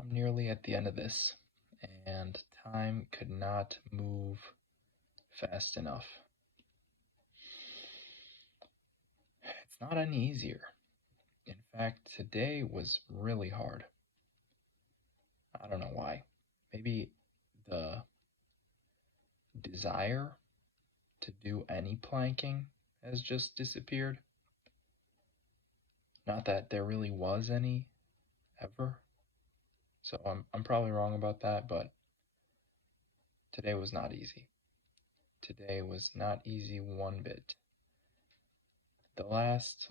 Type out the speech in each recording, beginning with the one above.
I'm nearly at the end of this, and time could not move fast enough. It's not any easier. In fact, today was really hard. I don't know why. Maybe the desire to do any planking has just disappeared. Not that there really was any ever. So I'm probably wrong about that, but today was not easy. Today was not easy one bit. The last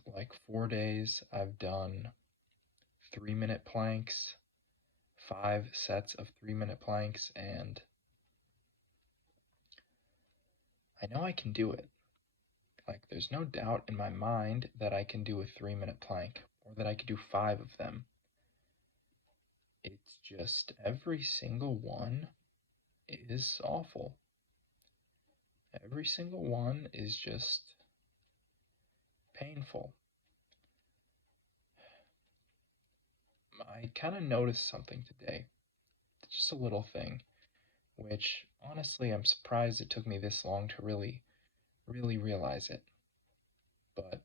4 days I've done 3-minute planks, 5 sets of 3-minute planks, and I know I can do it. There's no doubt in my mind that I can do a 3-minute plank or that I could do 5 of them. It's just every single one is awful. Every single one is just painful. I kind of noticed something today, just a little thing, which honestly I'm surprised it took me this long to really realize it. But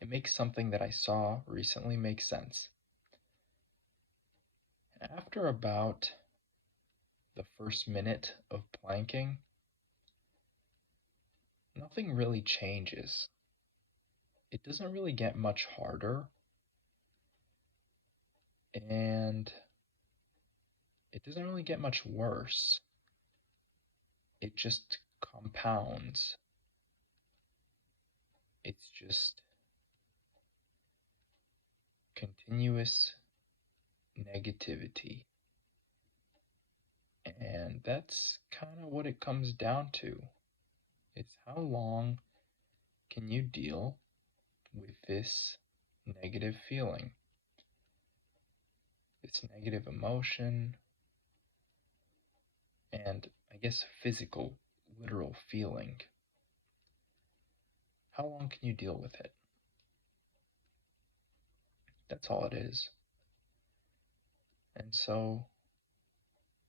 it makes something that I saw recently make sense. After about the first minute of planking, nothing really changes. It doesn't really get much harder, and it doesn't really get much worse. It just compounds. It's just continuous negativity. And that's kind of what it comes down to. It's how long can you deal with this negative feeling, this negative emotion, and I guess physical, literal feeling. How long can you deal with it? That's all it is. And so,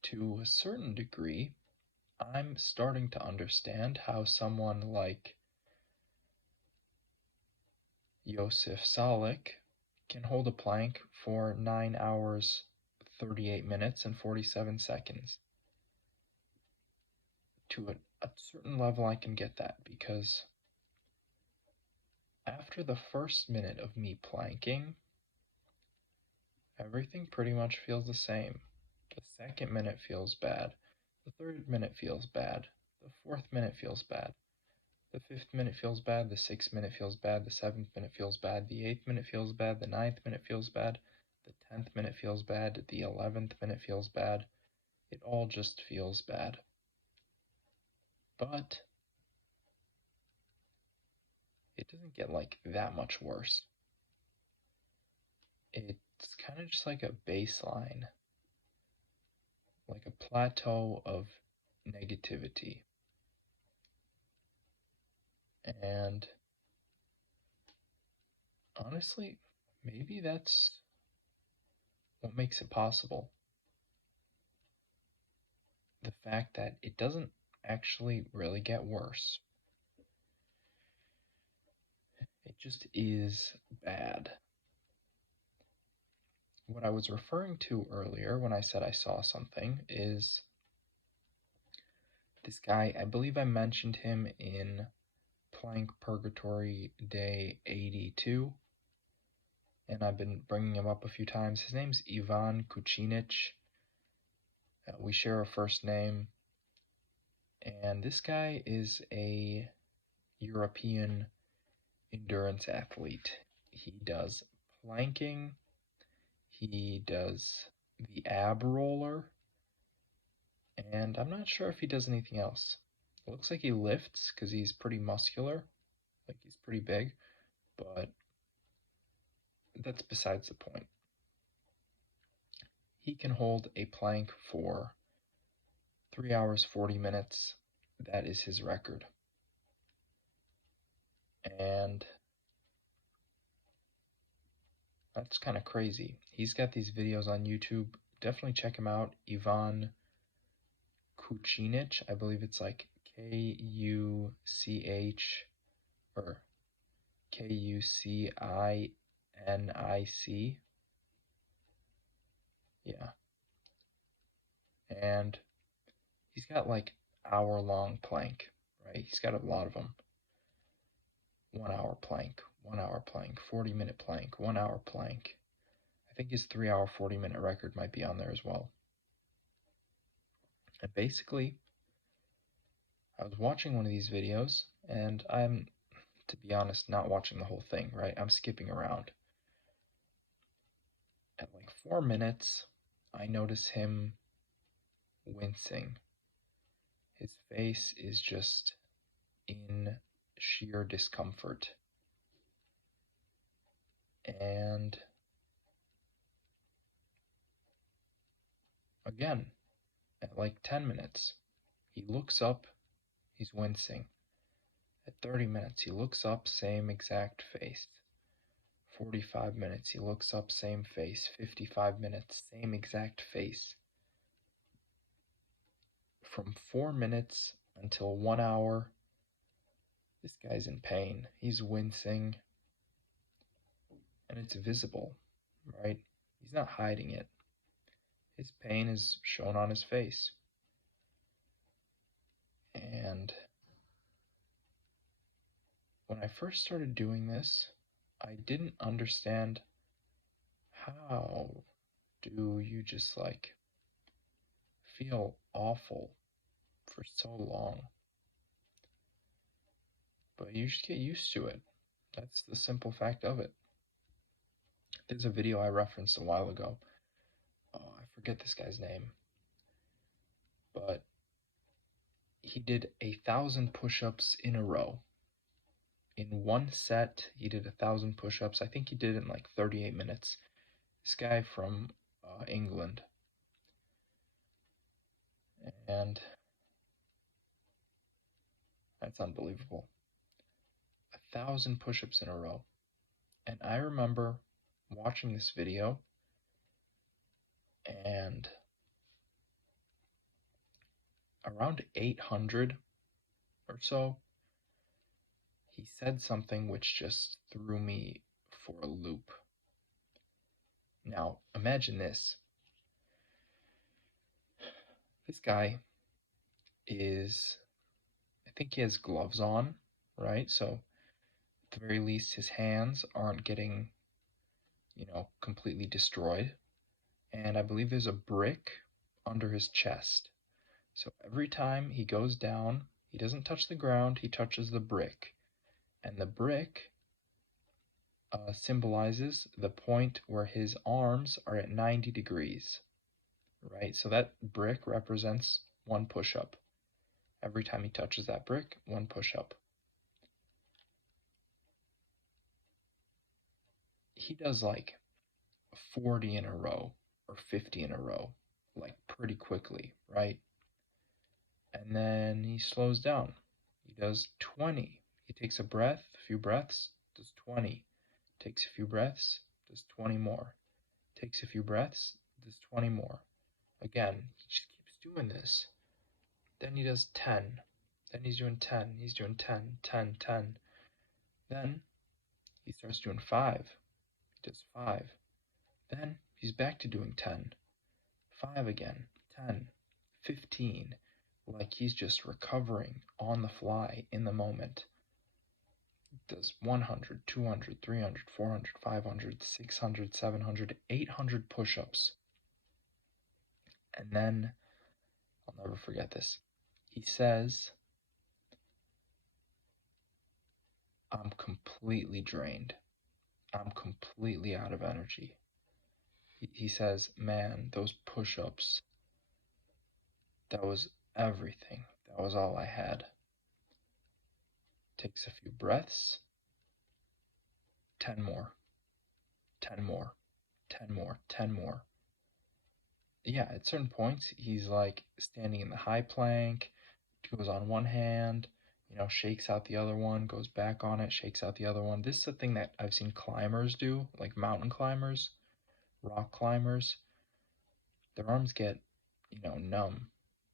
to a certain degree, I'm starting to understand how someone like Yosef Salik can hold a plank for 9 hours, 38 minutes, and 47 seconds. To a certain level, I can get that because after the first minute of me planking, everything pretty much feels the same. The second minute feels bad. The third minute feels bad. The fourth minute feels bad. The fifth minute feels bad. The sixth minute feels bad. The seventh minute feels bad. The eighth minute feels bad. The ninth minute feels bad. The 10th minute feels bad. The 11th minute feels bad. It all just feels bad. But it doesn't get that much worse. It's kind of just like a baseline, like a plateau of negativity. And honestly, maybe that's what makes it possible. The fact that it doesn't actually really get worse. It just is bad. What I was referring to earlier when I said I saw something is this guy. I believe I mentioned him in Plank Purgatory Day 82, and I've been bringing him up a few times. His name's Ivan Kucinich. We share a first name, and this guy is a European endurance athlete. He does planking, he does the ab roller, and I'm not sure if he does anything else. It looks like he lifts because he's pretty muscular, he's pretty big, but that's besides the point. He can hold a plank for 3 hours 40 minutes. That is his record. And That's kind of crazy. He's got these videos on YouTube. Definitely check him out. Ivan Kucinich. I believe it's like Kuch or Kucinic. Yeah. And he's got like hour-long plank, right? He's got a lot of them. 1 hour plank, 1 hour plank, 40-minute plank, 1 hour plank. I think his 3 hour, 40-minute record might be on there as well. And basically, I was watching one of these videos, and I'm, to be honest, not watching the whole thing, right? I'm skipping around. At like 4 minutes, I notice him wincing. His face is just in sheer discomfort. And again, at like 10 minutes, he looks up, he's wincing. At 30 minutes, he looks up, same exact face. 45 minutes, he looks up, same face. 55 minutes, same exact face. From 4 minutes until 1 hour, this guy's in pain. He's wincing, and it's visible, right? He's not hiding it. His pain is shown on his face. And when I first started doing this, I didn't understand how do you just like feel awful for so long. But you just get used to it. That's the simple fact of it. There's a video I referenced a while ago. I forget this guy's name. But he did 1,000 push-ups in a row. In one set, he did 1,000 push-ups. I think he did it in like 38 minutes. This guy from England. And that's unbelievable. 1,000 push-ups in a row. And I remember watching this video, and around 800 or so, he said something which just threw me for a loop. Now, imagine this. This guy is, I think he has gloves on, right? So, at the very least, his hands aren't getting, completely destroyed. And I believe there's a brick under his chest. So every time he goes down, he doesn't touch the ground, he touches the brick. And the brick symbolizes the point where his arms are at 90 degrees, right? So that brick represents one push-up. Every time he touches that brick, one push-up. He does like 40 in a row or 50 in a row, like pretty quickly, right? And then he slows down. He does 20. He takes a breath, a few breaths, does 20. Takes a few breaths, does 20 more. Takes a few breaths, does 20 more. Again, he just keeps doing this. Then he does 10. Then he's doing 10. He's doing 10, 10, 10. Then he starts doing 5. He does 5. Then he's back to doing 10. 5 again. 10. 15. Like he's just recovering on the fly in the moment. Does 100, 200, 300, 400, 500, 600, 700, 800 push-ups. And then, I'll never forget this, he says, I'm completely drained. I'm completely out of energy. He says, man, those push-ups, that was everything. That was all I had. Takes a few breaths. 10 more. 10 more. 10 more. 10 more. Yeah, at certain points, he's like standing in the high plank, goes on one hand, shakes out the other one, goes back on it, shakes out the other one. This is a thing that I've seen climbers do, like mountain climbers, rock climbers. Their arms get, numb.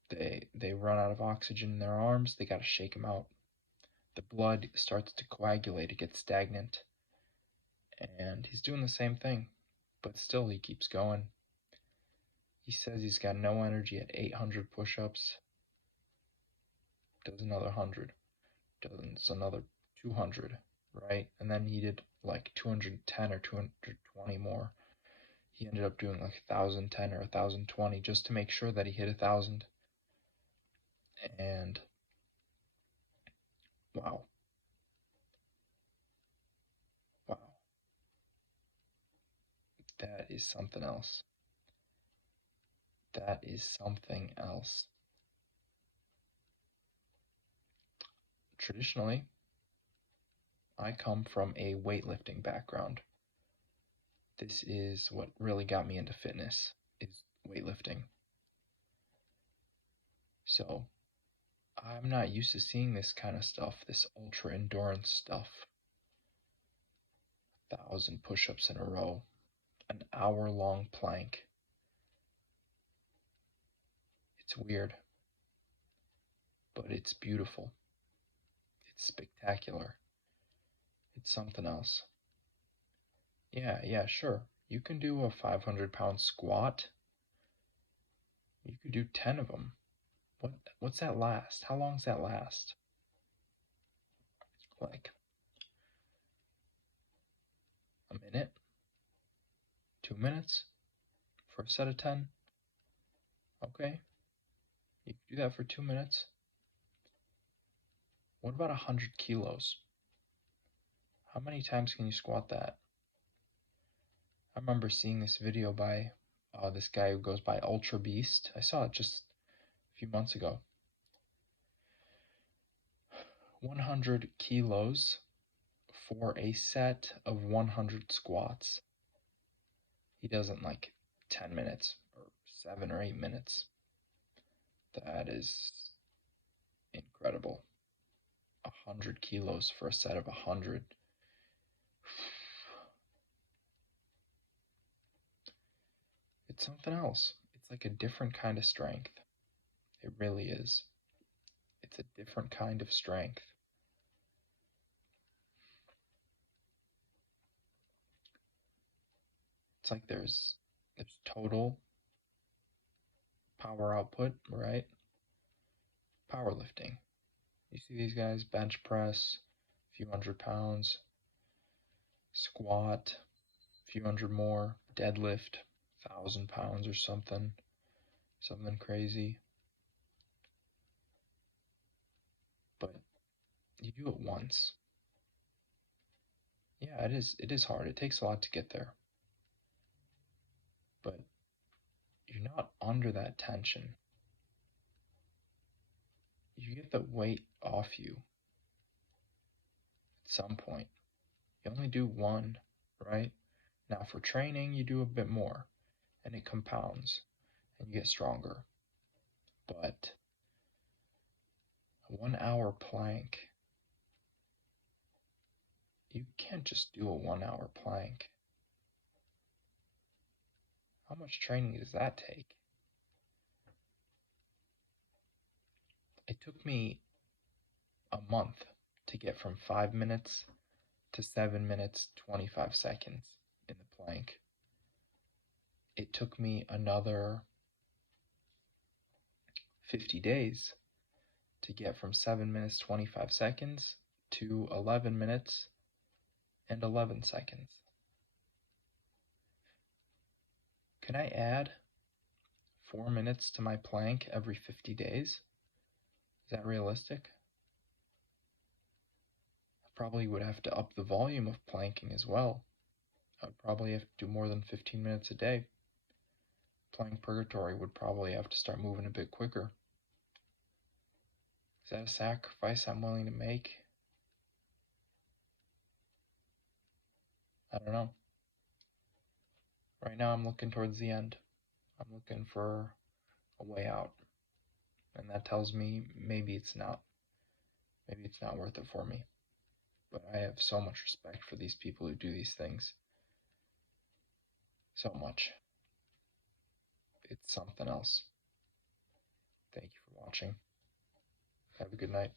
They run out of oxygen in their arms. They got to shake them out. The blood starts to coagulate. It gets stagnant. And he's doing the same thing, but still he keeps going. He says he's got no energy at 800 push-ups. Does another 100. Does another 200, right? And then he did like 210 or 220 more. He ended up doing like 1,010 or 1,020 just to make sure that he hit 1,000. And wow. Wow. That is something else. That is something else. Traditionally, I come from a weightlifting background. This is what really got me into fitness, is weightlifting. So, I'm not used to seeing this kind of stuff, this ultra endurance stuff. 1,000 push-ups in a row, an hour-long plank. It's weird, but it's beautiful. It's spectacular. It's something else. Yeah, sure. You can do a 500-pound squat. You could do 10 of them. What's that last? How long does that last? Like a minute? 2 minutes? For a set of 10? Okay. You can do that for 2 minutes. What about 100 kilos? How many times can you squat that? I remember seeing this video by this guy who goes by Ultra Beast. I saw it just a few months ago. 100 kilos for a set of 100 squats. He does it in like 10 minutes or 7 or 8 minutes. That is incredible. 100 kilos for a set of 100. It's something else. It's like a different kind of strength. It really is. It's a different kind of strength. It's like there's total power output, right? Powerlifting. You see these guys bench press, a few 100 pounds, squat, a few 100 more, deadlift, 1,000 pounds or something crazy. But you do it once. Yeah, it is hard. It takes a lot to get there. But you're not under that tension. You get the weight off you at some point. You only do one, right? Now for training, you do a bit more, and it compounds, and you get stronger. But a 1 hour plank, you can't just do a 1 hour plank. How much training does that take? It took me a month to get from 5 minutes to 7 minutes 25 seconds in the plank. It took me another 50 days to get from 7 minutes 25 seconds to 11 minutes and 11 seconds. Can I add 4 minutes to my plank every 50 days? Is that realistic? I probably would have to up the volume of planking as well. I would probably have to do more than 15 minutes a day. Playing Purgatory would probably have to start moving a bit quicker. Is that a sacrifice I'm willing to make? I don't know. Right now I'm looking towards the end. I'm looking for a way out. And that tells me maybe it's not maybe it's not worth it for me. But I have so much respect for these people who do these things. So much. It's something else. Thank you for watching. Have a good night.